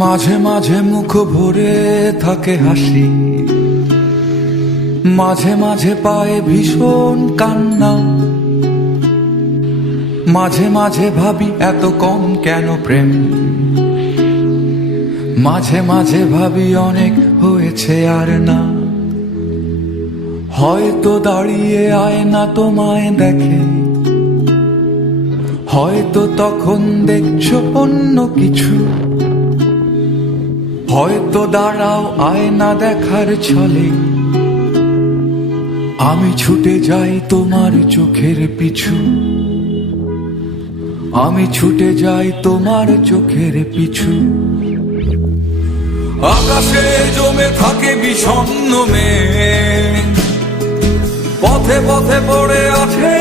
মাঝে মাঝে মুখ ভরে থাকে হাসি, মাঝে মাঝে পায় ভীষণ কান্না। মাঝে মাঝে ভাবি এত কম কেন প্রেম, মাঝে মাঝে ভাবি অনেক হয়েছে আর না। হয়তো দাঁড়িয়ে আয়না তোমায় দেখে, হয়তো তখন দেখছো অন্য কিছু। হয়তো দাঁড়াও আয়না দেখার ছলে, আমি ছুটে যাই তোমার চোখের পিছু। আমি ছুটে যাই তোমার চোখের পিছু। আকাশে জমে থাকে বিষণ্ণ মেঘ, পথে পথে পড়ে আছে